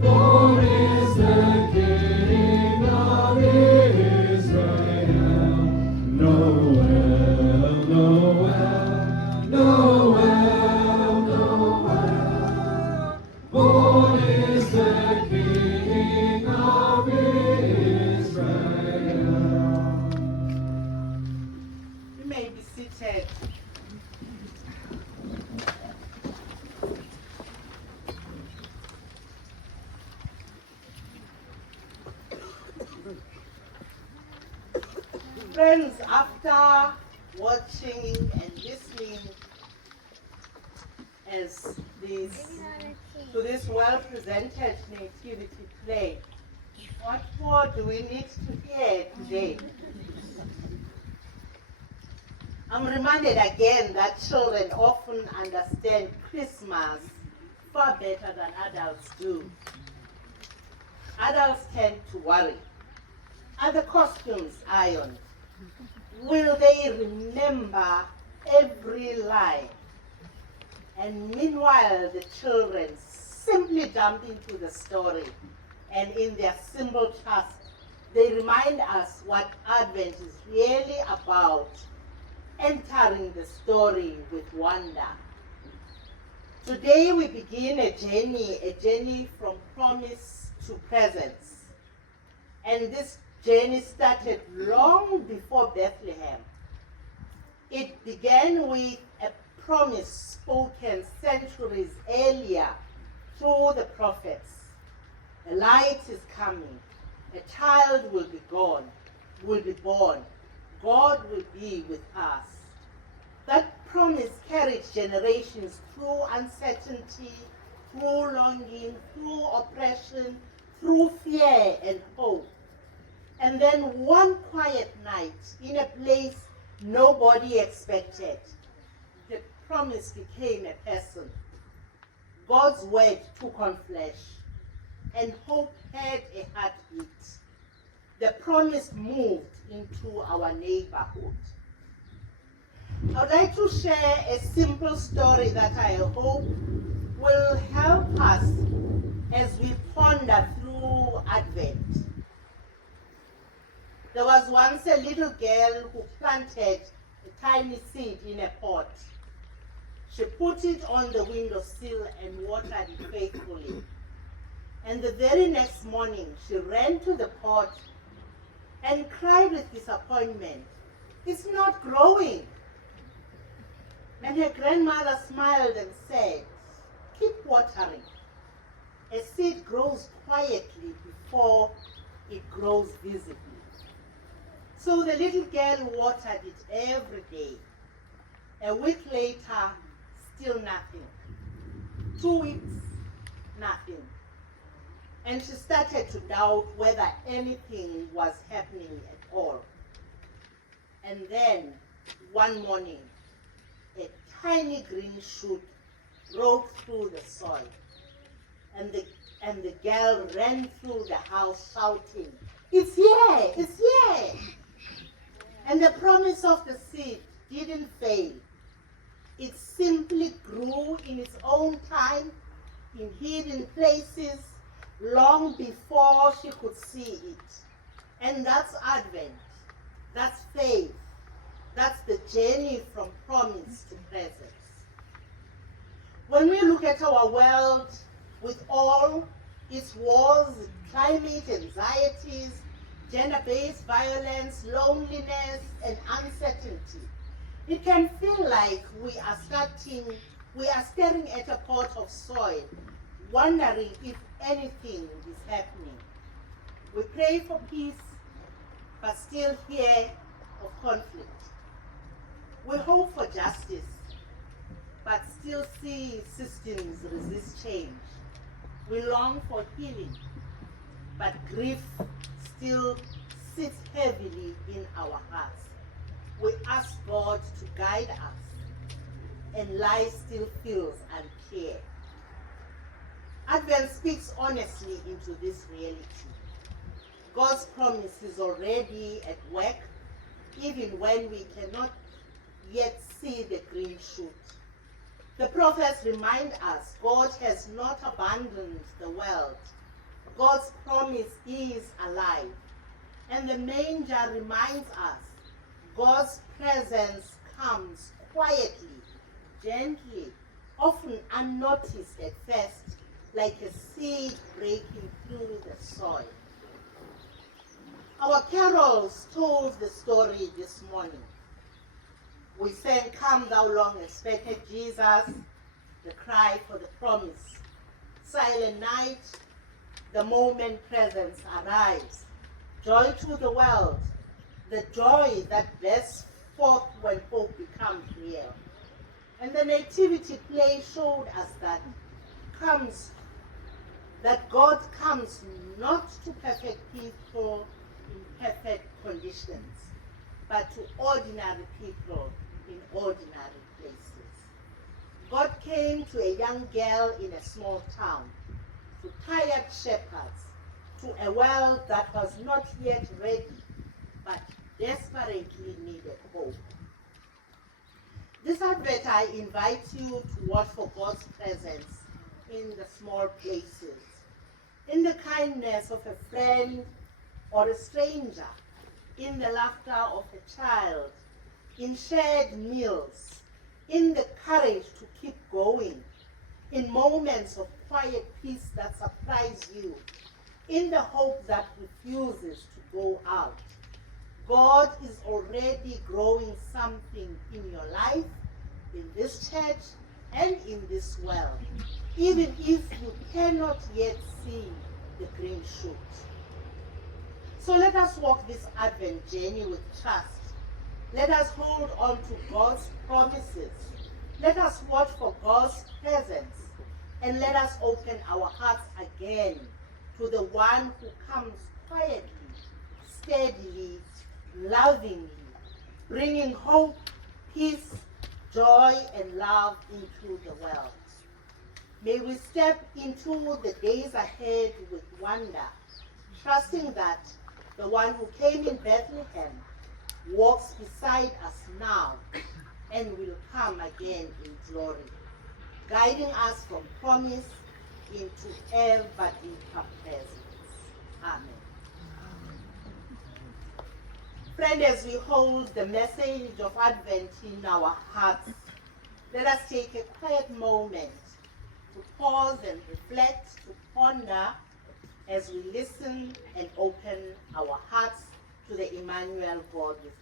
born is the King of Israel. Noel, Noel, Noel, Noel, born is the King of Israel. You may be seated. Friends, after watching and listening as this well-presented nativity play, what more do we need to hear today? I'm reminded again that children often understand Christmas far better than adults do. Adults tend to worry. Are the costumes ironed? Will they remember every line? And meanwhile, the children simply jump into the story, and in their simple trust, they remind us what Advent is really about, entering the story with wonder. Today we begin a journey from promise to presence. And this journey started long before Bethlehem. It began with a promise spoken centuries earlier through the prophets. A light is coming. A child will be born. God will be with us. That promise carried generations through uncertainty, through longing, through oppression, through fear and hope. And then one quiet night, in a place nobody expected, the promise became a person. God's word took on flesh, and hope had a heartbeat. The promise moved into our neighborhood. I'd like to share a simple story that I hope will help us as we ponder through Advent. There was once a little girl who planted a tiny seed in a pot. She put it on the windowsill and watered it faithfully. And the very next morning, she ran to the pot and cried with disappointment, "It's not growing." And her grandmother smiled and said, "Keep watering. A seed grows quietly before it grows visibly." So the little girl watered it every day. A week later, still nothing. 2 weeks, nothing. And she started to doubt whether anything was happening at all. And then, one morning, a tiny green shoot broke through the soil. And the girl ran through the house shouting, "It's here! It's here!" And the promise of the seed didn't fail. It simply grew in its own time, in hidden places, long before she could see it. And that's Advent. That's faith. That's the journey from promise to presence. When we look at our world with all its wars, climate anxieties, gender-based violence, loneliness, and uncertainty, it can feel like we are staring at a pot of soil, wondering if anything is happening. We pray for peace, but still hear of conflict. We hope for justice, but still see systems resist change. We long for healing, but grief still sits heavily in our hearts. We ask God to guide us, and life still feels unclear. Advent speaks honestly into this reality. God's promise is already at work, even when we cannot yet see the green shoot. The prophets remind us God has not abandoned the world. God's promise is alive. And the manger reminds us God's presence comes quietly, gently, often unnoticed at first, like a seed breaking through the soil. Our carols told the story this morning. We sang, "Come thou long expected Jesus," the cry for the promise. Silent night, the moment presence arrives. Joy to the world, the joy that bursts forth when hope becomes real. And the nativity play showed us that God comes not to perfect people in perfect conditions, but to ordinary people in ordinary places. God came to a young girl in a small town, to tired shepherds, to a world that was not yet ready, but desperately needed hope. This Advent, I invite you to watch for God's presence in the small places, in the kindness of a friend or a stranger, in the laughter of a child, in shared meals, in the courage to keep going, in moments of quiet peace that surprise you, in the hope that refuses to go out. God is already growing something in your life, in this church, and in this world, even if you cannot yet see the green shoot. So let us walk this Advent journey with trust. Let us hold on to God's promises. Let us watch for God's presence. And let us open our hearts again to the one who comes quietly, steadily, lovingly, bringing hope, peace, joy, and love into the world. May we step into the days ahead with wonder, trusting that the one who came in Bethlehem walks beside us now and will come again in glory, guiding us from promise into ever deeper presence. Amen. Friend, as we hold the message of Advent in our hearts, let us take a quiet moment to pause and reflect, to ponder as we listen and open our hearts to the Emmanuel God with us.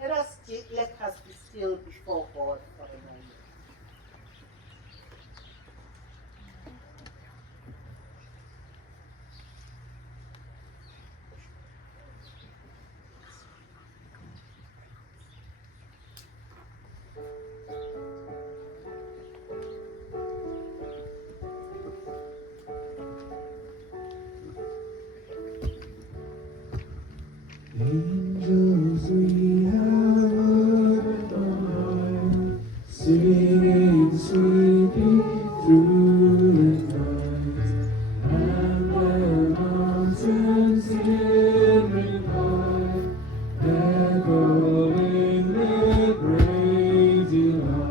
Let us be still before God for a moment. Angels we have heard on high, singing sweetly through the night, and the mountains in reply, echoing their great delight.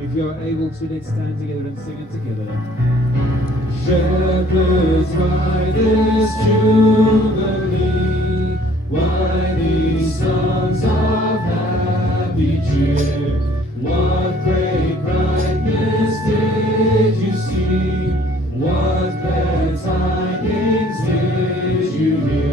If you're able to, let's stand together and sing it together. Shepherds by this jubilee, why these songs of happy cheer? What great brightness did you see? What glad tidings did you hear?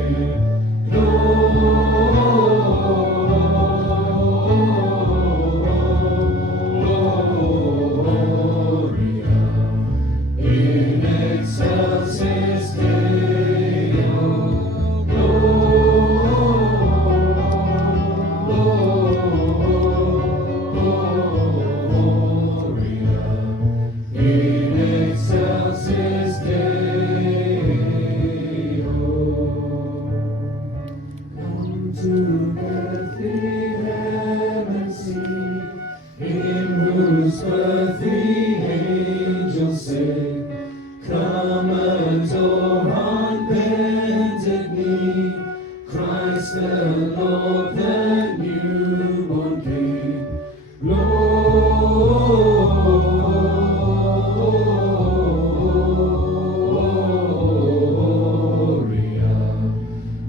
In excelsis Deo, Gloria. In excelsis Deo. Come to Bethlehem and see him whose birth the angels sing. Come adore on bended knee, Christ the Lord, the newborn King. Gloria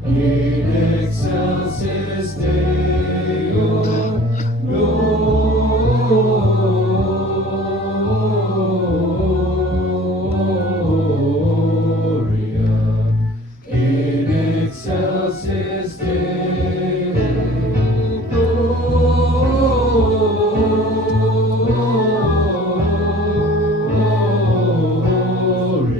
in excelsis Deo. Gloria in excelsis Deo. Gloria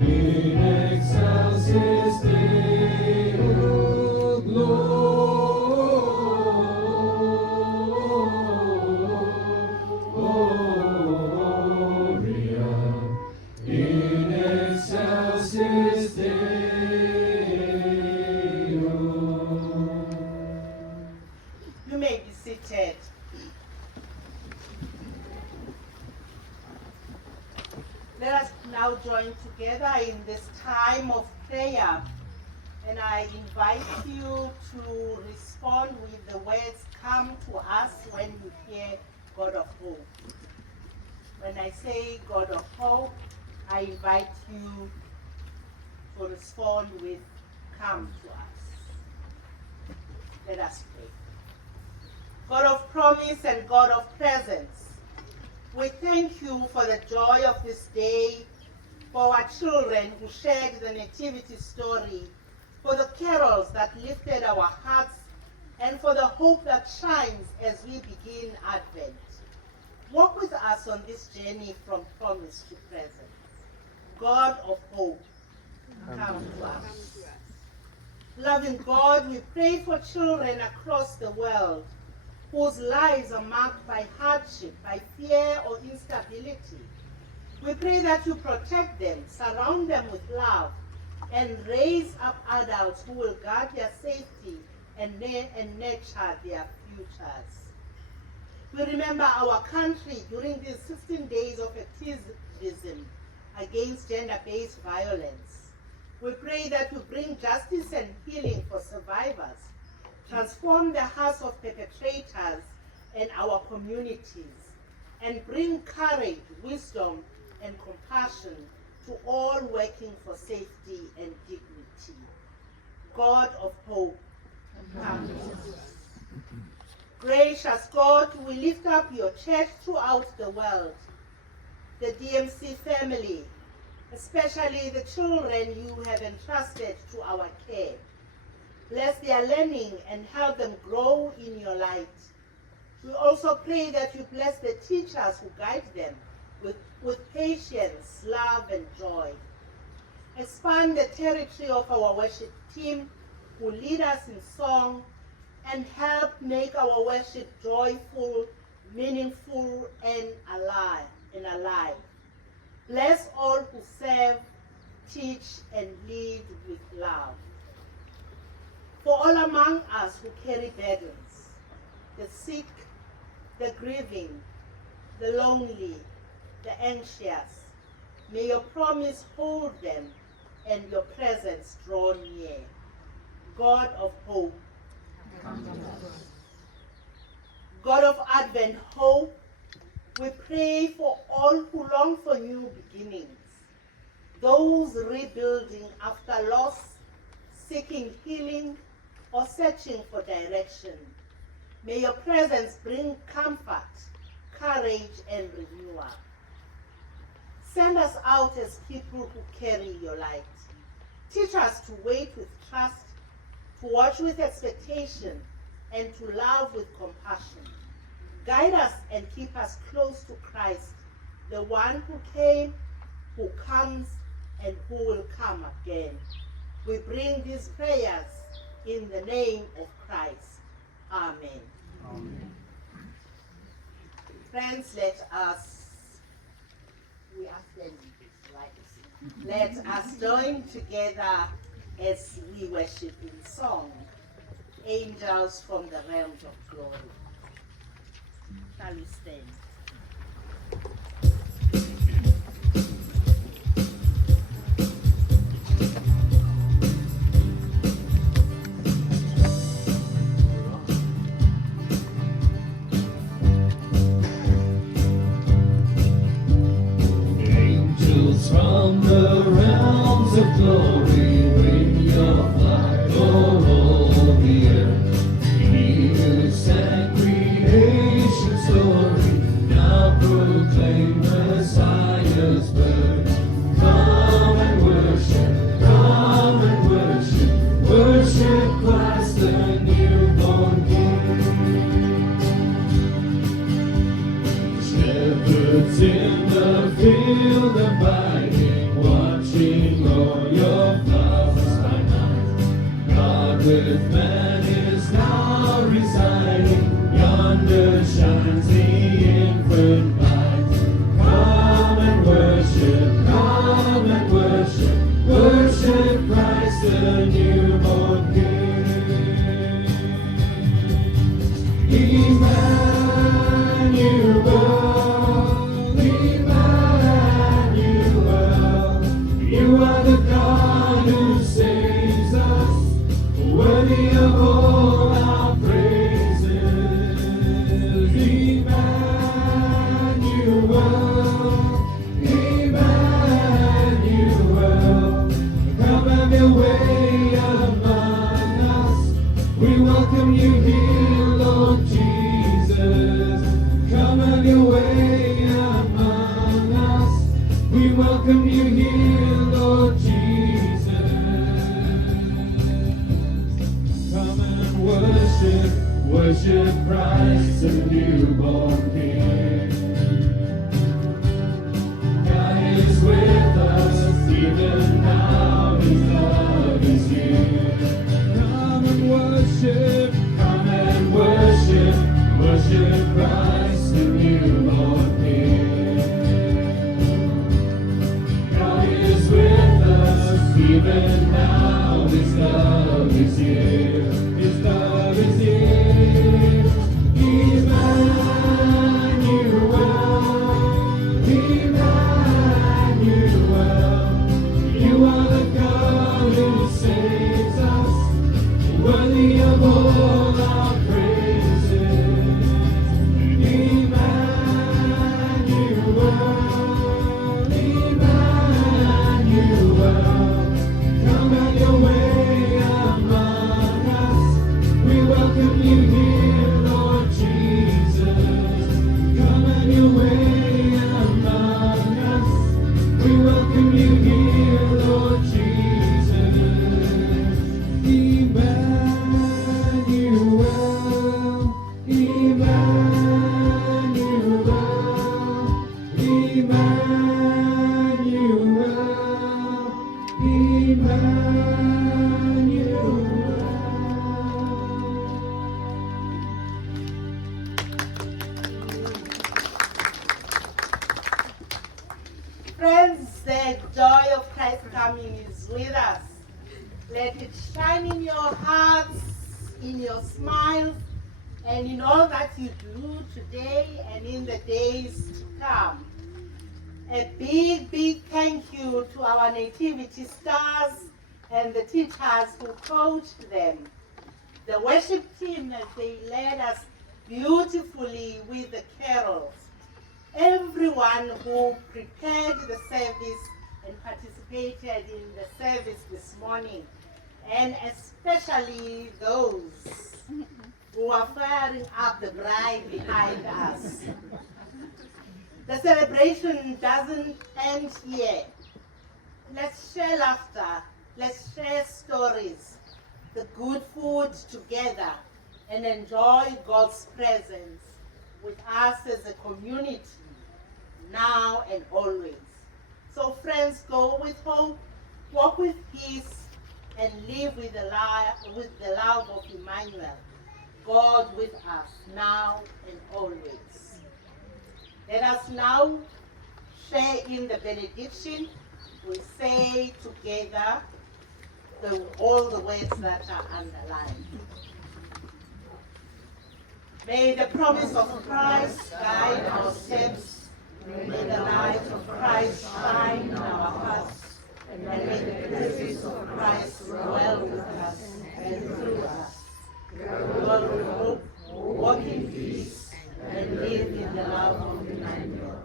in excelsis Deo. Gloria in excelsis Deo. You may be seated. Let us together in this time of prayer, and I invite you to respond with the words, "Come to us," when you hear God of hope. When I say God of hope, I invite you to respond with, "Come to us." Let us pray. God of promise and God of presence, we thank you for the joy of this day, for our children who shared the nativity story, for the carols that lifted our hearts, and for the hope that shines as we begin Advent. Walk with us on this journey from promise to present. God of hope, come to us. Loving God, we pray for children across the world whose lives are marked by hardship, by fear or instability. We pray that you protect them, surround them with love, and raise up adults who will guard their safety and nurture their futures. We remember our country during these 16 days of activism against gender-based violence. We pray that you bring justice and healing for survivors, transform the hearts of perpetrators and our communities, and bring courage, wisdom, and compassion to all working for safety and dignity. God of hope, come to us. Gracious God, we lift up your church throughout the world, the DMC family, especially the children you have entrusted to our care. Bless their learning and help them grow in your light. We also pray that you bless the teachers who guide them with patience, love, and joy. Expand the territory of our worship team who lead us in song and help make our worship joyful, meaningful, and alive. Bless all who serve, teach, and lead with love. For all among us who carry burdens, the sick, the grieving, the lonely, the anxious, may your promise hold them and your presence draw near. God of hope, come to us. God of Advent hope, we pray for all who long for new beginnings, those rebuilding after loss, seeking healing, or searching for direction. May your presence bring comfort, courage, and renewal. Send us out as people who carry your light. Teach us to wait with trust, to watch with expectation, and to love with compassion. Guide us and keep us close to Christ, the one who came, who comes, and who will come again. We bring these prayers in the name of Christ. Amen. Amen. Friends, let us join together as we worship in song, Angels from the Realms of Glory. Shall we stand? From the realms of glory, bring your flight o'er all the earth. He who sang creation's story, now proclaim Messiah's birth. Come and worship, worship Christ the newborn King. Shepherds in the field abiding, watching all your flowers by night. God with man is now residing, yonder shines the infant light. Come and worship Christ the newborn King. Emmanuel, Christ, the newborn King. God is with us, even now His love is here. Come and worship, worship Christ, the newborn King. God is with us, even now His love is here. His love is here. Emmanuel, you are the God who saves us, worthy of all our praises. Emmanuel, come have your way among us. We welcome you here, Lord Jesus. Come have your way among us. We welcome you here, Lord Jesus. Emmanuel, Friends, the joy of Christ coming is with us. Let it shine in your hearts, in your smiles, and in all that you do today and in the days to come. A big, big thank you to our nativity stars and the teachers who coached them. The worship team as they led us beautifully with the carols. Everyone who prepared the service and participated in the service this morning, and especially those who are firing up the bride behind us. The celebration doesn't end here. Let's share laughter, let's share stories, the good food together, and enjoy God's presence with us as a community, now and always. So friends, go with hope, walk with peace, and live with the love of Emmanuel, God with us, now and always. Let us now share in the benediction. We say together all the words that are underlined. May the promise of Christ guide our steps. May the light of Christ shine in our hearts. And may the presence of Christ dwell with us and through us. Dwell with hope, walk in peace, and live in the love of Emmanuel,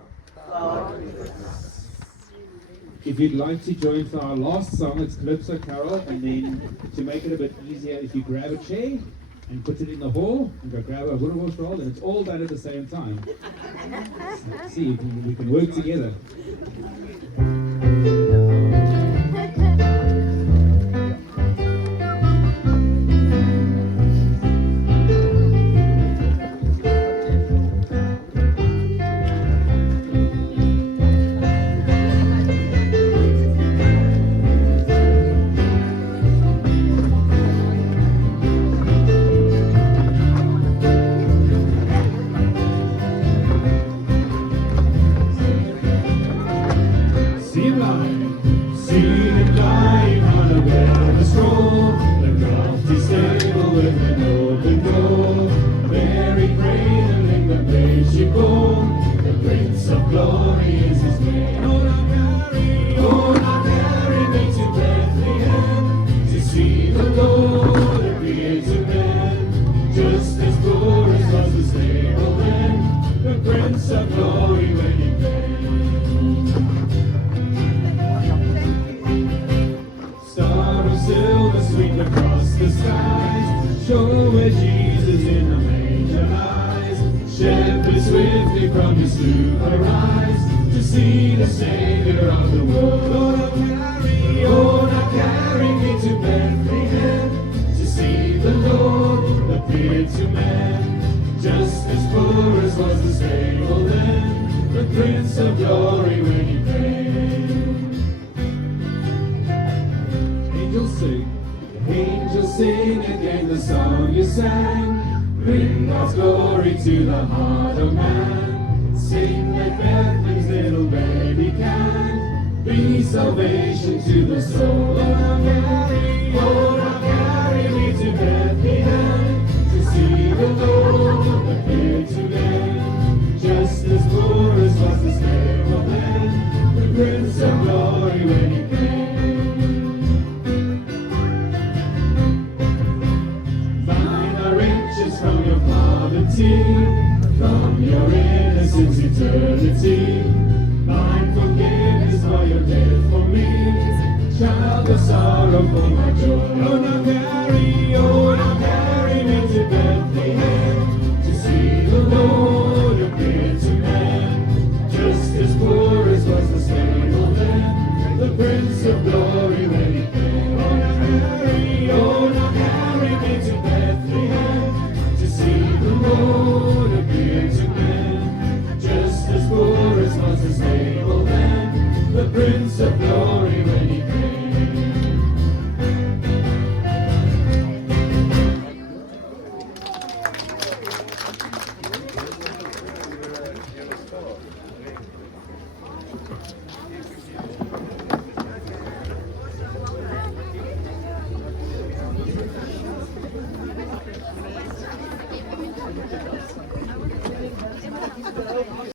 God with us. If you'd like to join for our last song, it's Calypso Carol, and then to make it a bit easier, if you grab a chair and put it in the hall and go grab a Vuyelwa roll, and it's all done at the same time. Let's see if we can work together. angels sing. Angels sing again the song you sang. Bring God's glory to the heart of man. Sing that Bethlehem's little baby can be salvation to the soul. Oh, now carry me to Bethlehem to see the Lord appear today. Just as glorious was the slave of man, the Prince of Glory when he came. Thine are riches from your poverty, from your innocence eternity. Thine forgiveness for your death for me, child of sorrow for my joy. Oh, now carry me to Bethlehem.